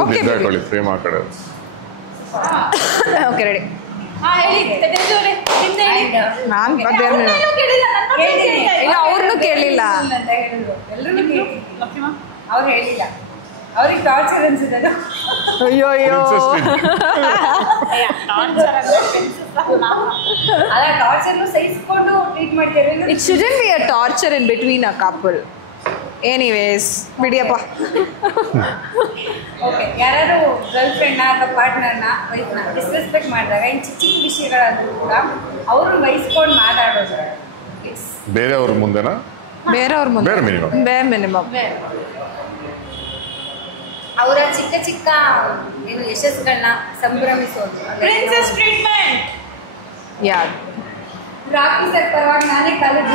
Okay frame ಆ ಕಡೆ. Okay ready. ನಾನು ಇಲ್ಲ ಅವ್ರನ್ನೂ ಕೇಳಲಿಲ್ಲ. ಅವ್ರು ಹೇಳಿಲ್ಲ, ಅವ್ರಿಗೆ ಟಾರ್ಚರ್ ಅನ್ಸುತ್ತೆ. ಅಯ್ಯೋ ಅಯ್ಯೋ ಅಲ್ಲ, ಟಾರ್ಚರ್ನು ಸಹಿಸ್ಕೊಂಡು ಟ್ರೀಟ್ ಮಾಡ್ತಾರೆ. It shouldn't be a torture in between a couple. Anyways ಬಿಡಿಯಪ್ಪ. ಓಕೆ, ಯಾರು ಗರ್ಲ್ ಫ್ರೆಂಡ್ನ ಅಥವಾ ಪಾರ್ಟ್ನರ್ನ ವೈಫ್ನ ಡಿಸ್ರೆಸ್ಪೆಕ್ಟ್ ಮಾಡಿದಾಗ ಇನ್ನು ಚಿಕ್ಕ ಚಿಕ್ಕ ವಿಷಯಗಳಾದ್ರೂ ಕೂಡ ಅವ್ರನ್ನ ವಹಿಸ್ಕೊಂಡು ಮಾತಾಡೋದು ಇಟ್ಸ್ ಬೇರೆಯವ್ರ ಮುಂದೆನಾ? ಬೇರೆಯವ್ರ ಮುಂದೆ ಬೇರೆ ಮಿನಿಮಮ್. ಅವರ ಚಿಕ್ಕ ಚಿಕ್ಕ ಏನು ಯಶಸ್ಸುಗಳನ್ನ ಸಂಭ್ರಮಿಸೋದು. Princess treatment. ಯಾರು ರಾಕಿ ಸರ್ ಪರವಾಗಿ ನಾನೇ ಕಾಲೇಜ್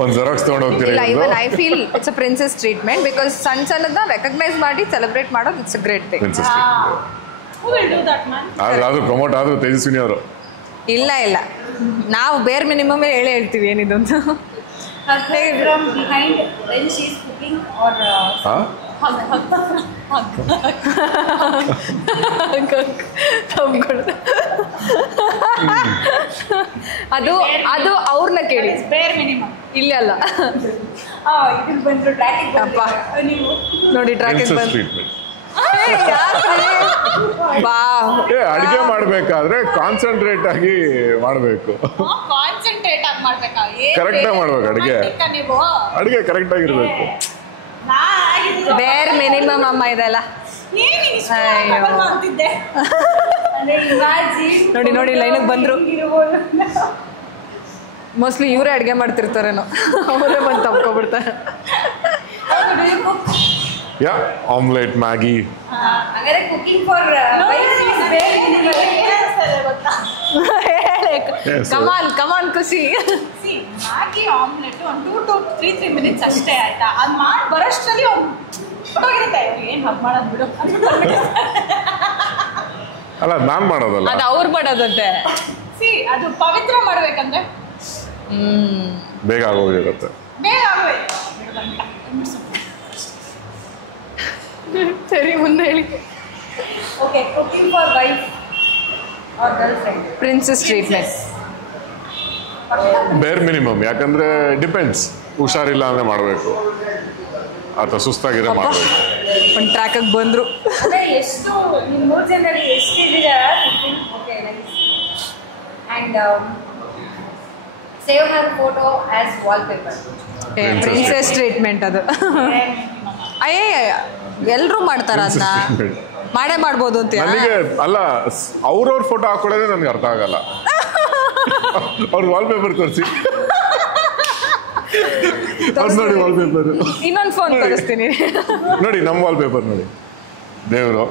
ಒಂದು ಜೆರಾಕ್ಸ್ ತಗೊಂಡು ಹೋಗ್ತೀರಾ? ಇಲ್ಲ, even I feel it's a princess treatment because ಸಣ್ಣದನ್ನ ರೆಕಗ್ನೈಸ್ ಮಾಡಿ ಸೆಲೆಬ್ರೇಟ್ ಮಾಡೋದು it's a great thing. Who will do that, man? ಆದ್ರೂ ಪ್ರಮೋಟ್ ಆದ್ರು ತೇಜಸ್ವಿನಿ ಅವರು. ಇಲ್ಲ ಇಲ್ಲ, ನಾವು ಬೇರೆ ಮಿನಿಮಮ್ ಹೇಳ್ತೀವಿ ಏನಿದು ಅಂತ. From behind when she is cooking or ಅದು ಅದು ಅವ್ರನ್ನ ಕೇಳಿ. ಬೇರೆ ಮಿನಿಮಮ್. ಇಲ್ಲ ಅಲ್ಲ, ಇದಕ್ಕೆ ಬಂದ್ರು ಟ್ರ್ಯಾಕಿಂಗ್ ಅಪ್ಪ ನೀವು ನೋಡಿ ಟ್ರ್ಯಾಕಿಂಗ್ ಬಂದು ಅಡಿಗೆ ಮಾಡ್ಬೇಕಾದ್ರೆ ಕಾನ್ಸಂಟ್ರೇಟ್ ಆಗಿ ಮಾಡ್ಬೇಕು. ಕಾನ್ಸಂಟ್ರೇಟ್ ಆಗಿ ಮಾಡ್ಬೇಕಾ? ಕರೆಕ್ಟ್ ಆಗಿ ಮಾಡ್ಬೇಕು ಅಡಿಗೆ. ನೀವು ಅಡಿಗೆ ಕರೆಕ್ಟ್ ಆಗಿರ್ಬೇಕು. ಬೇರೆ ಮಿನಿಮಮ್ ಅಮ್ಮ ಇದೆಲ್ಲ. ಅಂತಿದ್ದೆ ನೋಡಿ ನೋಡಿ ಲೈನಿಗೆ ಬಂದ್ರು. ಮೋಸ್ಟ್ಲಿ ಇವರೇ ಅಡುಗೆ ಮಾಡ್ತಿರ್ತಾರೇನೋ, ಅವರೇ ಬಂದು ತಪ್ಕೊಬಿಡ್ತಾರೆ. ಯಾ ಆಮ್ಲೆಟ್ ಮ್ಯಾಗಿ. ಹಾಗಾದ್ರೆ ಕುಕಿಂಗ್ ಫಾರ್ ಕಮಾನ್ ಕಮಾನ್ ಖುಷಿ. ಮ್ಯಾಗಿ ಆಮ್ಲೆಟ್ ಒಂದು 2 to 3 minutes ಅಷ್ಟೇ ಆಯ್ತಾ? ಅದು ಮಾಡಿ ಬರೋಷ್ಟರಲ್ಲಿ ಹೊಟ್ಟೋಗಿರುತ್ತೆ. ಏನು ಹಬ್ಬ ಮಾಡೋದು ಬಿಡು. ಅಲ್ಲ ನಾನು ಮಾಡೋದಲ್ಲ, ಅದು ಅವ್ರು ಮಾಡೋದಂತೆ. ಅದು ಪವಿತ್ರ ಮಾಡ್ಬೇಕಂದ್ರೆ ಬೇಗ ಆಗೋಗಿರುತ್ತೆ. ಬೇಗ ಆಗೋಯ್ತು. ಸರಿ ಮುಂದೆ ಹೇಳಿ. Okay, cooking for wife R girl friend. Princess treatment ಬೇರ್ ಮಿನಿಮಮ್. ಯಾಕಂದ್ರೆ ಡಿಪೆಂಡ್ಸ್, ಹುಷಾರಿಲ್ಲ ಅಂದ್ರೆ ಮಾಡಬೇಕು ಅಥವಾ ಸುಸ್ತಾಗಿದ್ರೆ ಮಾಡಬೇಕು. ಒಂದು ಟ್ರ್ಯಾಕಿಗೆ ಬಂದರು. ಅಂದರೆ ಎಷ್ಟು ನಿಮ್ಮ 3 ಜನರಲ್ಲಿ ಎಷ್ಟು ಇದ್ದೀರಾ cooking? Okay, nice. And save Har photo as wallpaper. Princess treatment ಅದು. ಅಯ್ಯೇ ಎಲ್ಲರೂ ಮಾಡ್ತಾರ ಅದನ್ನ, ಮಾಡೇ ಮಾಡ್ಬೋದು ಅಂತ. ನನಗೆ ಅಲ್ಲ, ಅವ್ರವ್ರ ಫೋಟೋ ಹಾಕೊಳ್ಳೋದೇ ನನಗೆ ಅರ್ಥ ಆಗಲ್ಲ. ಅವ್ರ ವಾಲ್ಪೇಪರ್ ತೋರಿಸಿ ನೋಡಿ, ವಾಲ್ಪೇಪರ್ ಇನ್ನೊಂದು ಫೋನ್ ತೋರಿಸ್ತೀನಿ ನೋಡಿ. ನಮ್ಮ ವಾಲ್ಪೇಪರ್ ನೋಡಿ, ದೇವರು,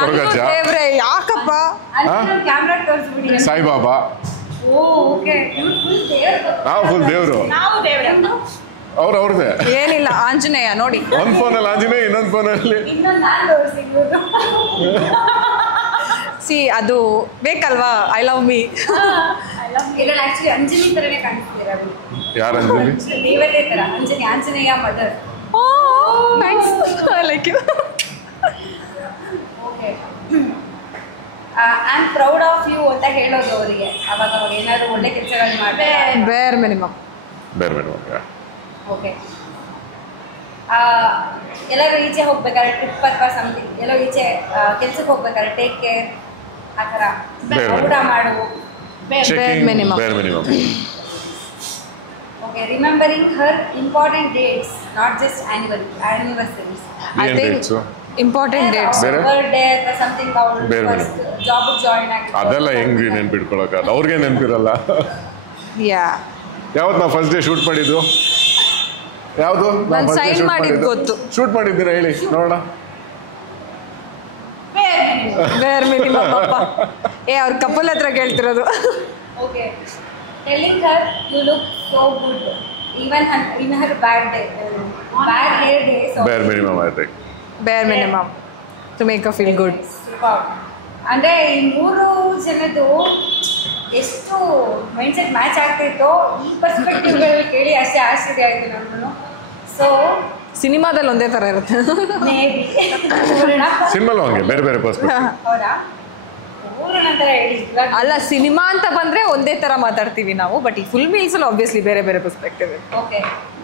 ಕೊರಗಜ್ಜ, ದೇವ್ರೆ ಯಾಕಪ್ಪ, ಕ್ಯಾಮ್ರಾ ತೋರಿಸ್ಬಿಡಿ. ಸಾಯಿಬಾಬಾ. ಓಕೆ, ನಾವು ಫುಲ್ ದೇವರು, ನಾವು ದೇವ್ರೆ. ಅವ್ರವ್ರದೇ ಏನಿಲ್ಲ. ಆಂಜನೇಯ ನೋಡಿ, ಒಂದು ಫೋನಲ್ಲಿ ಆಂಜನೇಯ, ಇನ್ನೊಂದು ಫೋನಲ್ಲಿ ಇನ್ನೊಂದು ನಾನು ತೋರಿಸಿದ್ರು. ಸಿ ಅದು ಬೇಕಲ್ವಾ, ಐ ಲವ್ ಮೀ. ಇದ್ರಲ್ಲಿ ಆಕ್ಚುಲಿ ಅಂಜನಿ ತರನೇ ಕಾಣಿಸ್ತೀರಾ. ಯಾರು ಅಂಜಲಿ? ದೇವತೆ ತರ Anjani, Anjaneya mother. Oh thanks, I like you. Okay, I am proud of you ಅಂತ ಹೇಳೋದು ಅವರಿಗೆ. ಅವಾಗ ಅವ್ರು ಏನಾದ್ರು ಒಳ್ಳೆ ಕೆಲಸಗಳು ಮಾಡ್ತಾರೆ. ಬೇರ್ ಮಿನಿಮಮ್. ಬೇರೆ ಬೇರೆ. ಓಕೆ, ಎಲ್ಲರೂ ಈಚೆ ಹೋಗ್ಬೇಕಾದ್ರೆ ಟ್ರಿಪ್ ಅಥವಾ ಸಮಥಿಂಗ್, ಎಲ್ಲೋ ಈಚೆ ಕೆಲ್ಸಕ್ಕೆ ಹೋಗ್ಬೇಕಾದ್ರೆ ಟೇಕ್ ಕೇರ್, ಆ ಥರ ಊಟ ಮಾಡು. Checking minimum. ಬೇರೆ minimum. Okay, remembering Har important dates, not just ಆ್ಯನಿವರ್ಸರೀಸ್. I think important dates, birthday ಅಥವಾ ಸಮಥಿಂಗ್. ಅವರು ಜಾಬ್ ಜಾಯಿನ್ ಆಗಿ ಅದೆಲ್ಲ ಹೆಂಗೆ ನೆನ್ಪಿಟ್ಕೊಳಕಲ್ಲ, ಅವ್ರಿಗೆ ನೆನಪಿರಲ್ಲ. ಯಾ, ಯಾವತ್ತು ನಾವು ಫಸ್ಟ್ ಡೇ ಶೂಟ್ ಮಾಡಿದ್ದು? ಯಾವುದು ನಾನು ಸೈನ್ ಮಾಡಿದ್ದು ಗೊತ್ತು. ಶೂಟ್ ಮಾಡಿದ್ದೀರಾ ಹೇಳಿ ನೋಡೋಣ. ಬೇರ್ ಮಿನಿಮಮ್ ಅಪ್ಪ. ಅವ್ರ ಕಪಲ್ ಹತ್ರ ಕೇಳ್ತಿರೋದು. Okay, telling her you look so good even in her bad day, bad hair day. Bare minimum I think. Bare minimum to make a feel good. ಅಂದರೆ ಈ 3 ಜನದ್ದು ಎಷ್ಟು ಮೈಂಡ್ಸೆಟ್ ಮ್ಯಾಚ್ ಆಗ್ತಿತ್ತೋ ಈ ಪರ್ಸ್ಪೆಕ್ಟಿವ್ಗಳು ಕೇಳಿ ಅಷ್ಟೇ ಆಶ್ಚರ್ಯ ಆಯಿತು ನಮ್ಮನ್ನು. ಸೊ ಸಿನಿಮಾದಲ್ಲಿ ಒಂದೇ ಥರ ಇರುತ್ತೆ. ಮೇಬಿ ಸಿನಿಮಾಲು ಹಂಗೆ ಬೇರೆ ಬೇರೆ ಪರ್ಸ್ಪೆಕ್ಟಿವ್. ಹೌದಾ ಊರು ನಂತರ ಹೇಳಿ ಇವಾಗ ಅಲ್ಲ, ಸಿನಿಮಾ ಅಂತ ಬಂದರೆ ಒಂದೇ ಥರ ಮಾತಾಡ್ತೀವಿ ನಾವು, ಬಟ್ ಈ ಫುಲ್ ಮೀಲ್ಸಲ್ಲಿ ಆಬ್ವಿಯಸ್ಲಿ ಬೇರೆ ಬೇರೆ ಪರ್ಸ್ಪೆಕ್ಟಿವ್. ಓಕೆ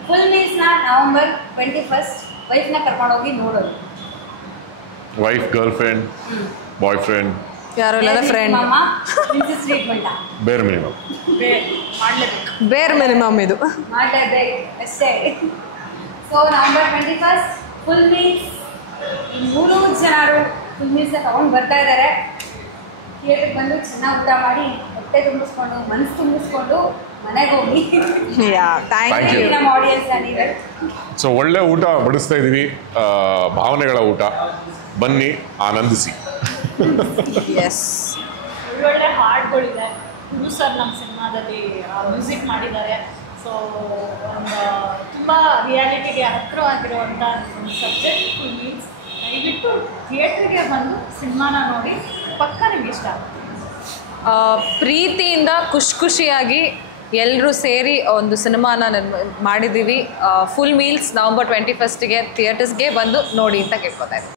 ಫುಲ್ ಮೀಲ್ಸ್ನ November 21 ವೈಫ್ನ ಕರ್ಕೊಂಡೋಗಿ ನೋಡೋದು. Wife, girl friend, boy friend, ಯಾರೋ ಇಲ್ಲ ಫ್ರೆಂಡ್. ಮಾಮ ಪ್ರಿನ್ಸಸ್ ಟ್ರೀಟ್ಮೆಂಟ್ ಬೇರೆ ಮಿನಿಮಮ್. ಮಾಡ್ಲೇಬೇಕು. ಬೇರೆ ಮಿನಿಮಮ್ ಇದು. ಮಾಡಲೇಬೇಕು ಅಷ್ಟೇ. So November 21 full meals. 3 ಜನರು ಫುಲ್ ಮೀಲ್ಸ್ನ ತೊಗೊಂಡು ಬರ್ತಾ ಇದ್ದಾರೆ. ಥಿಯೇಟ್ರಿಗೆ ಬಂದು ಚೆನ್ನಾಗಿ ಊಟ ಮಾಡಿ ಹೊಟ್ಟೆ ತುಂಬಿಸ್ಕೊಂಡು ಮನಸ್ಸು ತುಂಬಿಸ್ಕೊಂಡು ಮನೆಗೆ ಹೋಗಿ ಥ್ಯಾಂಕ್ ಯು. ನಮ್ಮ ಆಡಿಯನ್ಸ್ ನೀವೇ. ಸೊ ಒಳ್ಳೆ ಊಟ ಬಡಿಸ್ತಾ ಇದೀವಿ, ಭಾವನೆಗಳ ಊಟ. ಬನ್ನಿ ಆನಂದಿಸಿ. ಎಸ್, ಒಳ್ಳೊಳ್ಳೆ ಹಾಡುಗಳಿದೆ. ಗುರು ಸರ್ ನಮ್ಮ ಸಿನಿಮಾದಲ್ಲಿ ಮ್ಯೂಸಿಕ್ ಮಾಡಿದ್ದಾರೆ. ಸೊ ಒಂದು ತುಂಬ ರಿಯಾಲಿಟಿಗೆ ಹತ್ತಿರವಾಗಿರುವಂಥ ಒಂದು ಸಬ್ಜೆಕ್ಟ್ ಫುಲ್ ಮೀಲ್ಸ್. ದಯವಿಟ್ಟು ಥಿಯೇಟ್ರಿಗೆ ಬಂದು ಸಿನಿಮಾನ ನೋಡಿ, ಪಕ್ಕ ನಿಮ್ಗೆ ಇಷ್ಟ ಆಗುತ್ತೆ. ಪ್ರೀತಿಯಿಂದ ಖುಷಿಯಾಗಿ ಎಲ್ಲರೂ ಸೇರಿ ಒಂದು ಸಿನಿಮಾನ ಮಾಡಿದ್ದೀವಿ. ಫುಲ್ ಮೀಲ್ಸ್ November 21ಗೆ ಥಿಯೇಟರ್ಸ್ಗೆ ಬಂದು ನೋಡಿ ಅಂತ ಕೇಳ್ಕೊತಾ ಇದ್ದೀನಿ.